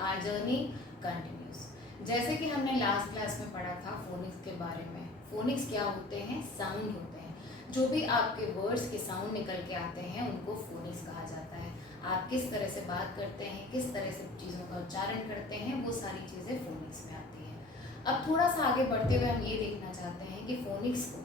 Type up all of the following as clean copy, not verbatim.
Our journey continuous. जैसे कि हमने लास्ट क्लास में पढ़ा था फोनिक्स के बारे में। फोनिक्स क्या होते हैं? साउंड होते हैं। जो भी आपके वर्ड्स के साउंड निकल के आते हैं उनको फोनिक्स कहा जाता है। आप किस तरह से बात करते हैं, किस तरह से चीज़ों का उच्चारण करते हैं, वो सारी चीज़ें फोनिक्स में आती हैं। अब थोड़ा सा आगे बढ़ते हुए हम ये देखना चाहते हैं कि फोनिक्स को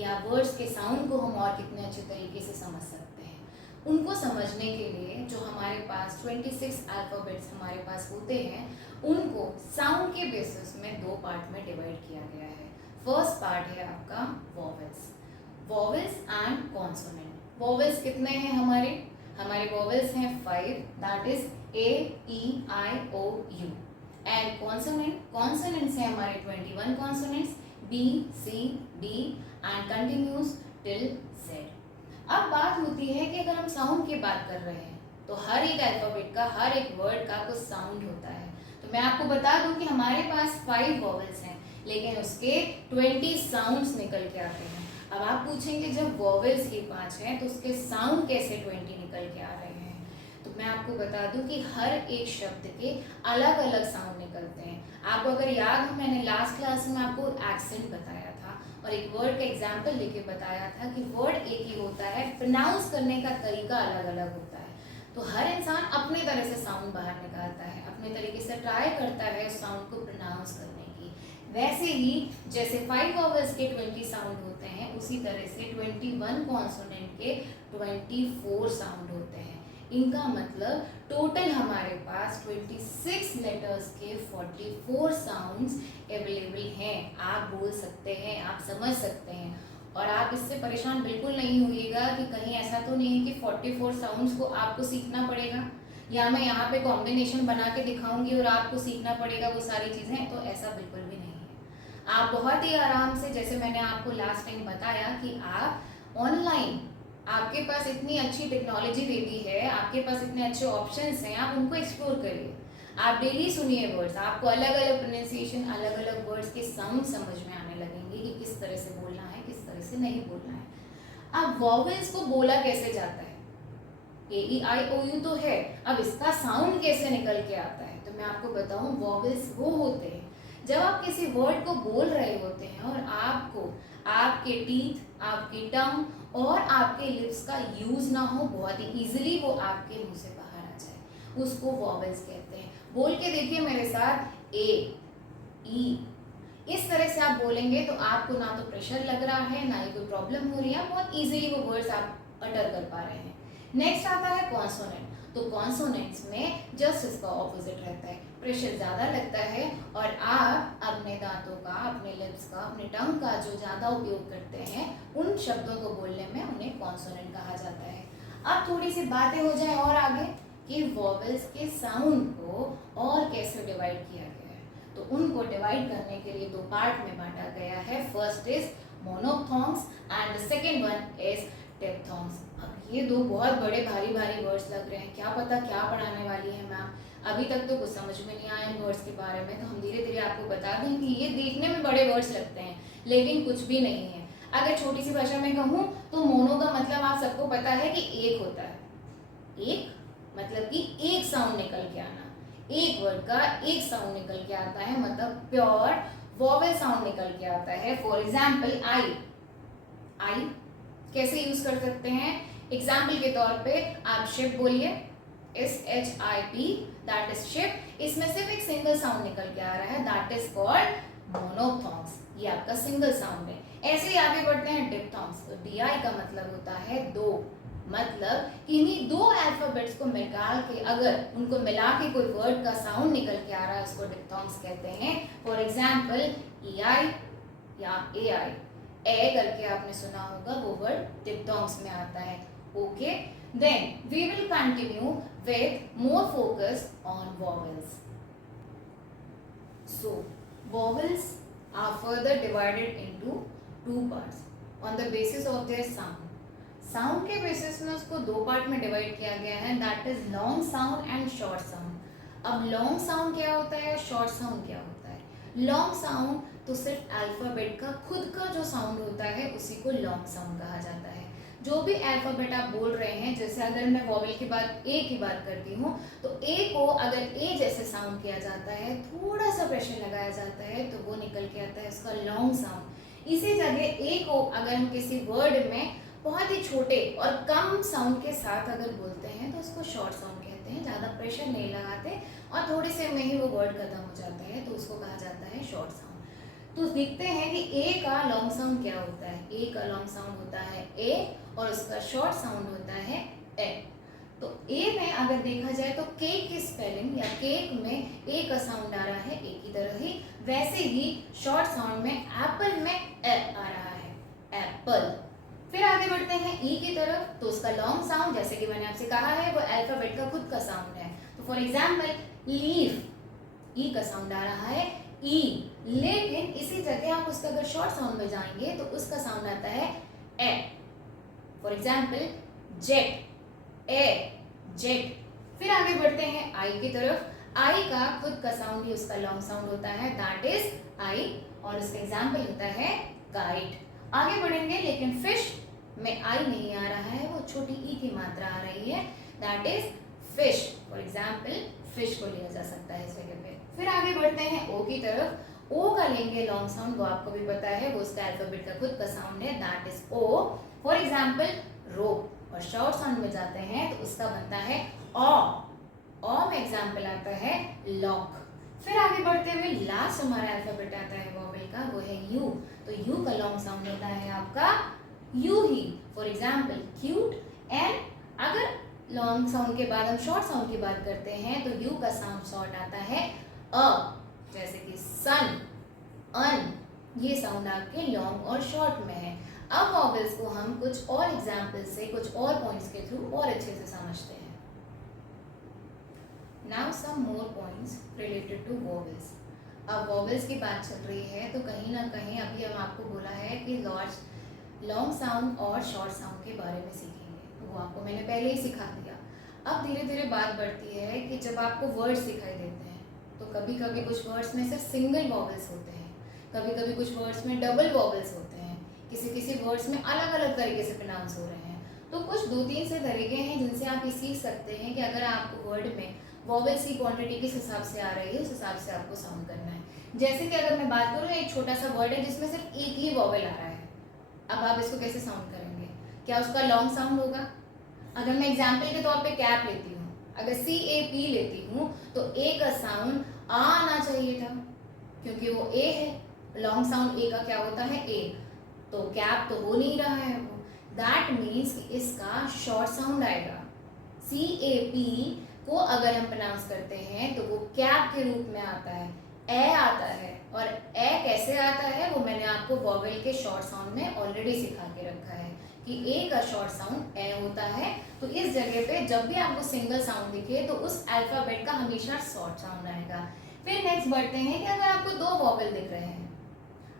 या वर्ड्स के साउंड को हम और कितने अच्छे तरीके से समझ सकते हैं। उनको समझने के लिए जो हमारे पास 26 अल्फ़ाबेट्स हमारे पास होते हैं, उनको साउंड के बेसिस में दो पार्ट में डिवाइड किया गया है। फर्स्ट पार्ट है आपका vowels, vowels and consonant. Vowels कितने हैं हमारे वॉवेल्स हैं 5, that is A, E, I, O, U। And consonants हैं हमारे 21 consonants B, C, D and continuous till Z। अब बात होती है कि अगर हम साउंड की बात कर रहे हैं तो हर एक अल्फ़ाबेट का, हर एक वर्ड का कुछ साउंड होता है। तो मैं आपको बता दूं कि हमारे पास 5 वॉवेल्स हैं, लेकिन उसके 20 साउंड्स निकल के आते हैं। अब आप पूछेंगे जब वॉवेल्स ही 5 हैं तो उसके साउंड कैसे 20 निकल के आ रहे हैं? तो मैं आपको बता दूं कि हर एक शब्द के अलग अलग साउंड निकलते हैं। आपको अगर याद हो, मैंने लास्ट क्लास में आपको एक्सेंट बताया था और एक वर्ड का एग्जाम्पल लेके बताया था कि वर्ड एक ही होता है, प्रोनाउंस करने का तरीका अलग अलग होता है। तो हर इंसान अपने तरह से साउंड बाहर निकालता है, अपने तरीके से ट्राई करता है उस साउंड को प्रोनाउंस करने की। वैसे ही जैसे 5 वॉवेल्स के 20 साउंड होते हैं, उसी तरह से 21 कॉन्सोनेंट के 24 साउंड होते हैं। इनका मतलब टोटल हमारे पास 26 लेटर्स के 44 साउंड्स अवेलेबल हैं। आप बोल सकते हैं, आप समझ सकते हैं, और आप इससे परेशान बिल्कुल नहीं होइएगा कि कहीं ऐसा तो नहीं है कि 44 साउंड्स को आपको सीखना पड़ेगा या मैं यहाँ पे कॉम्बिनेशन बना के दिखाऊंगी और आपको सीखना पड़ेगा वो सारी चीज़ें, तो ऐसा बिल्कुल भी नहीं है। आप बहुत ही आराम से, जैसे मैंने आपको लास्ट टाइम बताया कि आप ऑनलाइन, आपके पास इतनी अच्छी टेक्नोलॉजी दे दी है, आपके पास इतने अच्छे ऑप्शंस हैं, आप उनको एक्सप्लोर करिए। आप डेली सुनिए वर्ड्स, आपको अलग अलग प्रोनाउंसिएशन, अलग अलग वर्ड्स के साउंड समझ में आने लगेंगे कि किस तरह से बोलना है, किस तरह से नहीं बोलना है। अब वॉवेल्स को बोला कैसे जाता है? A, E, I, O, U तो है, अब इसका साउंड कैसे निकल के आता है? तो मैं आपको बताऊं, वॉवेल्स वो होते हैं जब आप किसी वर्ड को बोल रहे होते हैं और आपको आपके टीथ, आपकी टंग और आपके लिप्स का यूज ना हो, बहुत ही इजीली वो आपके मुंह से बाहर आ जाए, उसको वॉवेल्स कहते हैं। बोल के देखिए मेरे साथ, A, E। इस तरह से आप बोलेंगे तो आपको ना तो प्रेशर लग रहा है, ना ही कोई प्रॉब्लम हो रही है, बहुत इजीली वो वर्ड्स आप अटर कर पा रहे हैं। नेक्स्ट आता है कॉन्सोनेंट। तो कॉन्सोनेंट्स में जस्ट इसका ऑपोजिट रहता है, प्रेशर ज़्यादा लगता है और आप अपने दांतों का, अपने लिप्स का, अपने टंग का जो ज़्यादा उपयोग करते हैं, उन शब्दों को बोलने में उन्हें कॉन्सोनेंट कहा जाता है। अब थोड़ी सी बातें हो जाए और आगे कि वॉवेल्स के साउंड को और कैसे डिवाइड किया गया है। तो उनको डिवाइड करने के लिए दो पार्ट में बांटा गया है। First is monophthongs and the second one is diphthongs. अब ये दो बहुत बड़े भारी भारी वर्ड्स लग रहे हैं, क्या पता क्या पढ़ाने वाली है मैम। अभी तक तो कुछ समझ में नहीं आया इन वर्ड्स के बारे में, तो हम धीरे धीरे आपको बता दें कि ये देखने में बड़े वर्ड्स लगते हैं लेकिन कुछ भी नहीं है। अगर छोटी सी भाषा में कहूँ तो मोनो का मतलब आप सबको पता है कि एक होता है। एक मतलब कि एक साउंड निकल के आना, एक वर्ड का एक साउंड निकल के आता है, मतलब प्योर वॉवेल साउंड निकल के आता है। फॉर एग्जाम्पल आई कैसे यूज कर सकते हैं? एग्जाम्पल के तौर पे आप शिप बोलिए, SHIP, दैट इज शिप। इसमें सिर्फ एक सिंगल साउंड निकल के आ रहा है, दैट इज कॉल्ड मोनोफथोंग्स। ये आपका सिंगल साउंड है। ऐसे ही आगे बढ़ते हैं डिप्थोंग्स। तो DI का मतलब होता है दो, मतलब इन्हीं दो अल्फाबेट्स को निकाल के अगर उनको मिला के कोई वर्ड का साउंड निकल के आ रहा है, उसको डिप्थोंग्स कहते हैं। फॉर एग्जाम्पल EI या AI, ए करके आपने सुना होगा, वो वर्ड डिप्थोंग्स में आता है। Okay, then we will continue with more focus on vowels. So vowels are further divided into two parts on the basis of their sound. Sound के बेसिस में उसको दो पार्ट में डिवाइड किया गया है, that is long sound and short sound. अब long sound क्या होता है, शॉर्ट साउंड क्या होता है? लॉन्ग साउंड तो सिर्फ अल्फाबेट का खुद का जो साउंड होता है उसी को लॉन्ग साउंड कहा जाता है। जो भी अल्फ़ाबेट आप बोल रहे हैं, जैसे अगर मैं वॉवेल के बाद ए की बात करती हूँ तो ए को अगर ए जैसे साउंड किया जाता है, थोड़ा सा प्रेशर लगाया जाता है तो वो निकल के आता है उसका लॉन्ग साउंड। इसी जगह ए को अगर हम किसी वर्ड में बहुत ही छोटे और कम साउंड के साथ अगर बोलते हैं तो उसको शॉर्ट साउंड कहते हैं, ज़्यादा प्रेशर नहीं लगाते और थोड़ी से में ही वो वर्ड खत्म हो जाता है, तो उसको कहा जाता है शॉर्ट साउंड। तो देखते हैं कि ए का लॉन्ग साउंड क्या होता है। ए का लॉन्ग साउंड होता है ए और उसका शॉर्ट साउंड होता है ए। तो ए में अगर देखा जाए तो केक की स्पेलिंग या केक में ए का साउंड आ रहा है ए की तरह ही, वैसे ही शॉर्ट साउंड में एप्पल में ए आ रहा है, एप्पल। फिर आगे बढ़ते हैं ई की तरफ, तो उसका लॉन्ग साउंड जैसे कि मैंने आपसे कहा है वो अल्फाबेट का खुद का साउंड है। तो फॉर एग्जाम्पल लीफ, ई का साउंड आ रहा है ई, लेकिन इसी जगह आप उसका अगर शॉर्ट साउंड में जाएंगे तो उसका साउंड आता है A. For example jet, a jet. फिर आगे बढ़ते हैं आई की तरफ, आई का खुद का साउंड ही उसका लॉन्ग साउंड होता है, दैट इज आई, और उसका एग्जाम्पल होता है काइट। आगे बढ़ेंगे, लेकिन फिश में आई नहीं आ रहा है, वो छोटी ई की मात्रा आ रही है, that is fish. For example fish को लिया जा सकता है इस जगह पे। फिर आगे बढ़ते हैं ओ की तरफ, ओ का लेंगे लॉन्ग साउंड, वो आपको भी पता है, वो उसका अल्फाबेट का खुद का साउंड है, that is O. For example rope, और शॉर्ट साउंड में जाते हैं तो उसका बनता है ऑ में एग्जाम्पल आता है लॉक। फिर आगे बढ़ते हुए लास्ट हमारा अल्फाबेट आता है वॉवेल का, वो है यू। तो यू का लॉन्ग साउंड होता है आपका you he. For example cute. And अगर लॉन्ग साउंड के बाद हम शॉर्ट साउंड की बात करते हैं तो यू का साउंड शॉर्ट आता है अ, जैसे कि सन, अन, ये साउंड आपके लॉन्ग और शॉर्ट में है। अब वॉवेल्स को हम कुछ और एग्जाम्पल से, कुछ और पॉइंट्स के थ्रू और अच्छे से समझते हैं। Now some more points related to vowels. अब वॉवेल्स की बात चल रही है तो कहीं ना कहीं अभी हम आपको बोला है कि लॉन्ग साउंड और शॉर्ट साउंड के बारे में सीखेंगे, तो वो आपको मैंने पहले ही सिखा दिया। अब धीरे धीरे बात बढ़ती है कि जब आपको वर्ड्स दिखाई देते हैं तो कभी कभी कुछ वर्ड्स में सिर्फ सिंगल वॉवेल्स होते हैं, कभी कभी कुछ वर्ड्स में डबल वॉवेल्स होते हैं, किसी किसी वर्ड्स में अलग अलग तरीके से प्रोनाउंस हो रहे हैं। तो कुछ 2-3 से तरीके हैं जिनसे आप ये सीख सकते हैं कि अगर आपको वर्ड में वॉवेल्स की क्वांटिटी किस हिसाब से आ रही है उस हिसाब से आपको साउंड करना है। जैसे कि अगर मैं बात करूँ, एक छोटा सा वर्ड है जिसमें सिर्फ एक ही वॉवेल आ रहा है, अब आप इसको कैसे साउंड करेंगे? क्या उसका लॉन्ग साउंड होगा? अगर मैं एग्जाम्पल के तौर पे कैप लेती हूँ, अगर CAP लेती हूँ तो ए का साउंड आ आना चाहिए था, क्योंकि वो ए है। लॉन्ग साउंड ए का क्या होता है? ए। तो कैप तो हो नहीं रहा है वो, दैट मीन्स इसका शॉर्ट साउंड आएगा। CAP को अगर हम प्रोनाउंस करते हैं तो वो कैप के रूप में आता है, ए आता है। और ए कैसे आता है वो मैंने आपको वॉवेल के शॉर्ट साउंड में ऑलरेडी सिखा के रखा है कि ए का शॉर्ट साउंड ए होता है। तो इस जगह पे जब भी आपको सिंगल साउंड दिखे तो उस अल्फाबेट का हमेशा शॉर्ट साउंड आएगा। फिर नेक्स्ट बढ़ते हैं कि अगर आपको 2 वॉवेल दिख रहे हैं,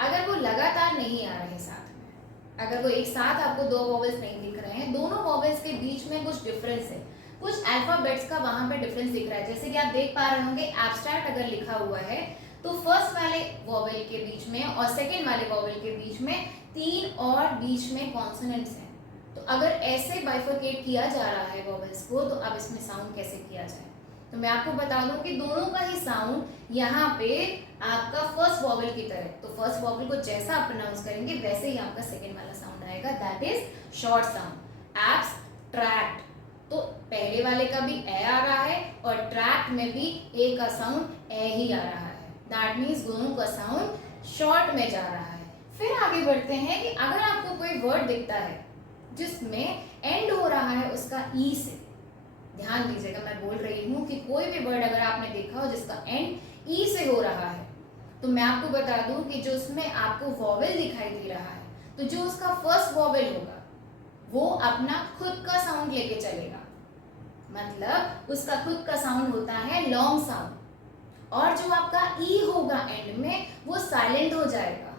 अगर वो लगातार नहीं आ रहे साथ में, अगर वो एक साथ आपको 2 वॉवेल्स नहीं दिख रहे हैं, दोनों वॉवेल्स के बीच में कुछ डिफरेंस है, कुछ अल्फाबेट्स का वहां पे डिफरेंस दिख रहा है। जैसे कि आप देख पा रहे होंगे एब्स्ट्रैक्ट अगर लिखा हुआ है तो फर्स्ट वाले वॉवेल के बीच में और सेकेंड वाले वॉवेल के बीच में 3 और बीच में कॉन्सोनेंट्स हैं। तो अगर ऐसे बाइफरकेट किया जा रहा है वॉवेल्स को तो अब इसमें साउंड कैसे किया जाए? तो मैं आपको बता दूं कि दोनों का ही साउंड यहाँ पे आपका फर्स्ट वॉवेल की तरह, तो फर्स्ट वॉवेल को जैसा आप प्रोनाउंस करेंगे वैसे ही आपका सेकेंड वाला साउंड आएगा, that is short sound. Abstract, तो पहले वाले का भी ए आ रहा है और ट्रैक्ट में भी ए का साउंड ए ही आ रहा है, दैट मीन्स दोनों का साउंड शॉर्ट में जा रहा है। फिर आगे बढ़ते हैं कि अगर आपको कोई वर्ड दिखता है जिसमें एंड हो रहा है उसका ई से, ध्यान दीजिएगा मैं बोल रही हूँ कि कोई भी वर्ड अगर आपने देखा हो जिसका एंड ई से हो रहा है, तो मैं आपको बता दूं कि जो उसमें आपको वॉवेल दिखाई दे रहा है तो जो उसका फर्स्ट वॉवेल होगा वो अपना खुद का साउंड लेके चलेगा, मतलब उसका खुद का साउंड होता है लॉन्ग साउंड, और जो आपका ई होगा एंड में वो साइलेंट हो जाएगा।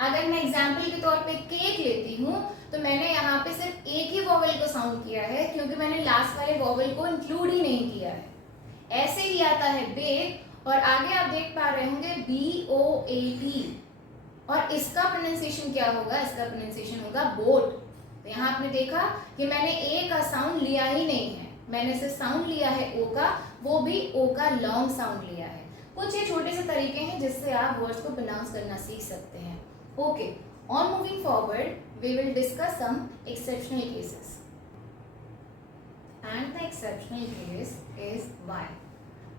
अगर मैं एग्जाम्पल के तौर पे केक लेती हूँ तो मैंने यहाँ पे सिर्फ एक ही वॉवेल को साउंड किया है क्योंकि मैंने लास्ट वाले वॉवेल को इंक्लूड ही नहीं किया है। ऐसे ही आता है बेक, और आगे आप देख पा रहे होंगे BOAT, और इसका प्रोनाउंसिएशन क्या होगा? इसका प्रोनाउंसिएशन होगा बोट। तो यहाँ आपने देखा कि मैंने ए का साउंड लिया ही नहीं है, मैंने सिर्फ साउंड लिया है ओ का, वो भी ओ का लॉन्ग साउंड लिया है। कुछ ये छोटे से तरीके हैं जिससे आप वर्ड्स को प्रोनाउंस करना सीख सकते हैं। Okay, on moving forward we will discuss some exceptional cases and the exceptional case is Y.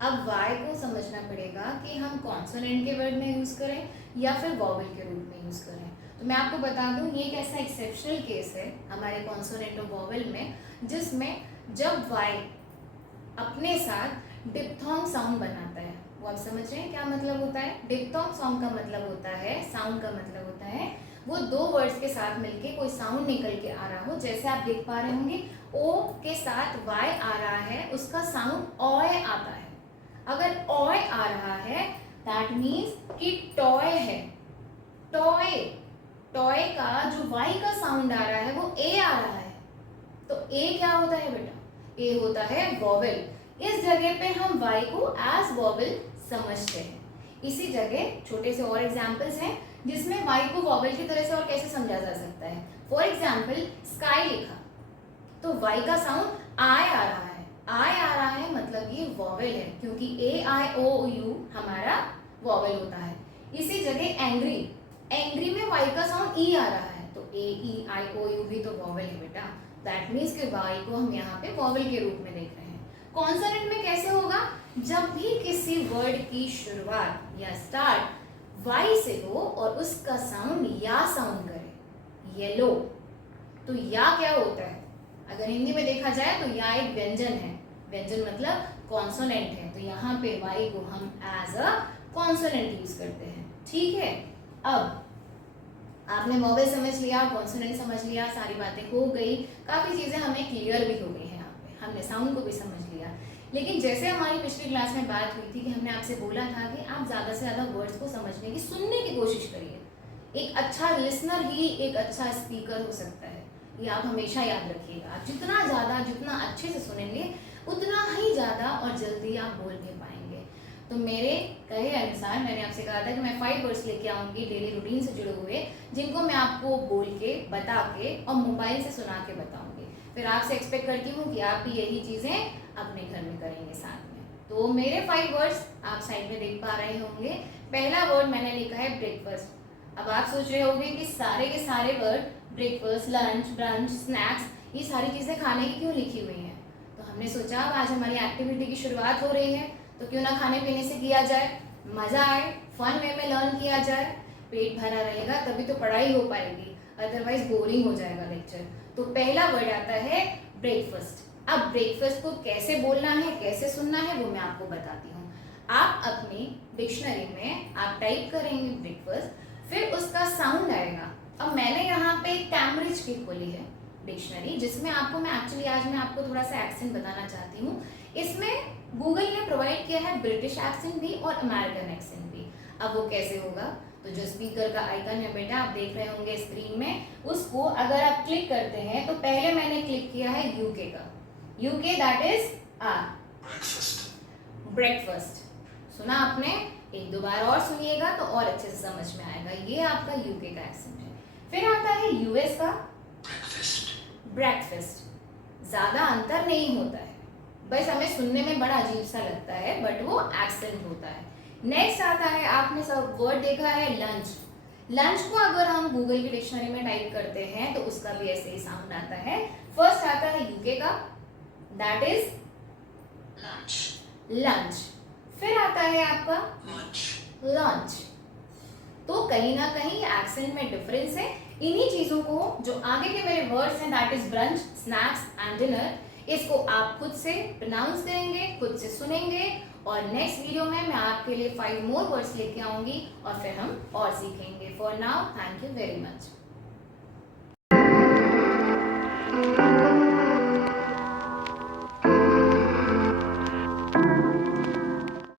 अब y को समझना पड़ेगा कि हम कॉन्सोनेंट के वर्ड में यूज़ करें या फिर वॉवल के रूप में यूज़ करें। तो मैं आपको बता दूं, ये एक ऐसा एक्सेप्शनल केस है हमारे कॉन्सोनेंट और वॉवल में, जिसमें जब y अपने साथ डिप्थोंग साउंड बनाता है। वो आप समझ रहे हैं क्या मतलब होता है? डिप्थोंग साउंड का मतलब होता है, साउंड का मतलब होता है वो दो वर्ड्स के साथ मिलके कोई साउंड निकल के आ रहा हो। जैसे आप देख पा रहे होंगे ओ के साथ y आ रहा है, उसका साउंड ऑय आता है। अगर ऑय आ रहा है दैट मीन्स कि टॉय है। टॉय, टॉय का जो y का साउंड आ रहा है वो ए आ रहा है। तो ए क्या होता है बेटा? ए होता है वॉवेल। इस जगह पे हम y को एज वॉवेल समझते हैं। इसी जगह छोटे से और एग्जांपल्स हैं जिसमें y को वॉवेल की तरह से और कैसे समझा जा सकता है। फॉर एग्जाम्पल स्काई लिखा तो y का साउंड आई आ रहा है। आई आ रहा है मतलब ये वॉवेल है, क्योंकि ए आई ओ यू हमारा वॉवेल होता है। इसी जगह एंग्री, एंग्री में y का साउंड ई आ रहा है तो ए ई आई ओ यू भी तो वॉवेल है बेटा। दैट मीन्स कि y को हम यहाँ पे वॉवेल के रूप में देख रहे हैं। कॉन्सोनेंट में कैसे होगा? जब भी किसी वर्ड की शुरुआत या स्टार्ट y से हो और उसका साउंड या साउंड करे, येलो, तो या क्या होता है? अगर हिंदी में देखा जाए तो या एक व्यंजन है। व्यंजन मतलब कॉन्सोनेंट है, तो यहाँ पे y को हम एज अ कॉन्सोनेंट यूज करते हैं। ठीक है, अब आपने वॉवेल समझ लिया, कॉन्सोनेंट समझ लिया, सारी बातें हो गई, काफ़ी चीज़ें हमें क्लियर भी हो गई हैं। यहाँ पे हमने साउंड को भी समझ लिया। लेकिन जैसे हमारी पिछली क्लास में बात हुई थी कि हमने आपसे बोला था कि आप ज़्यादा से ज़्यादा वर्ड्स को समझने की, सुनने की कोशिश करिए। एक अच्छा लिसनर ही एक अच्छा स्पीकर हो सकता है, ये आप हमेशा याद रखिएगा। आप जितना ज़्यादा, जितना अच्छे से सुनेंगे उतना ही ज़्यादा और जल्दी आप बोल भी पाएंगे। तो मेरे कहे अनुसार मैंने आपसे कहा था कि मैं 5 वर्ड्स लेके आऊँगी डेली रूटीन से जुड़े हुए, जिनको मैं आपको बोल के, बता के और मोबाइल से सुना के बताऊँगी। फिर आपसे एक्सपेक्ट करती हूँ कि आप भी यही चीज़ें अपने घर में करेंगे साथ में। तो मेरे 5 वर्ड्स आप साइड में देख पा रहे होंगे। पहला वर्ड मैंने लिखा है ब्रेकफास्ट। अब आप सोच रहे होंगे कि सारे के सारे word breakfast, lunch, brunch, snacks, ये सारी चीज़ें खाने की क्यों लिखी हुई हैं? तो हमने सोचा अब आज हमारी एक्टिविटी की शुरुआत हो रही है तो क्यों ना खाने पीने से किया जाए, मज़ा आए, फन वे में लर्न किया जाए। पेट भरा रहेगा तभी तो पढ़ाई हो पाएगी, अदरवाइज बोरिंग हो जाएगा लेक्चर। तो पहला वर्ड आता है ब्रेकफास्ट। अब ब्रेकफास्ट को कैसे बोलना है, कैसे सुनना है, वो मैं आपको बताती हूँ। आप अपनी डिक्शनरी में आप टाइप करेंगे ब्रेकफास्ट, फिर उसका साउंड आएगा। अब मैंने यहाँ पे कैम्ब्रिज की खोली है डिक्शनरी, जिसमें आपको मैं एक्चुअली आज मैं आपको थोड़ा सा एक्सेंट बताना चाहती हूँ। इसमें गूगल ने प्रोवाइड किया है ब्रिटिश एक्सेंट भी और अमेरिकन एक्सेंट भी। अब वो कैसे होगा? तो जो स्पीकर का आइकन है बेटा, आप देख रहे होंगे स्क्रीन में, उसको अगर आप क्लिक करते हैं तो पहले मैंने क्लिक किया है यूके का। UK that is breakfast. सुना आपने? एक दो बार और सुनिएगा तो और अच्छे से समझ में आएगा। ये आपका यूके का एक्सेंट है। फिर आता है यूएस का ब्रेकफास्ट। ज़्यादा अंतर नहीं होता है, बस हमें सुनने में बड़ा अजीब सा लगता है, बट वो एक्सेंट होता है। नेक्स्ट आता है, आपने सब वर्ड देखा है लंच। लंच को अगर हम गूगल की डिक्शनरी में टाइप करते हैं तो उसका भी ऐसे ही साउंड आता है। फर्स्ट आता है यूके का, दैट इज लंच। फिर आता है आपका लंच। तो कहीं ना कहीं एक्सेंट में डिफरेंस है। इन्हीं चीज़ों को जो आगे के मेरे वर्ड्स हैं that is brunch, snacks and dinner, इसको आप खुद से प्रोनाउंस करेंगे, खुद से सुनेंगे, और नेक्स्ट वीडियो में मैं आपके लिए 5 मोर वर्ड्स लेके आऊँगी और फिर हम और सीखेंगे। For now thank you very much.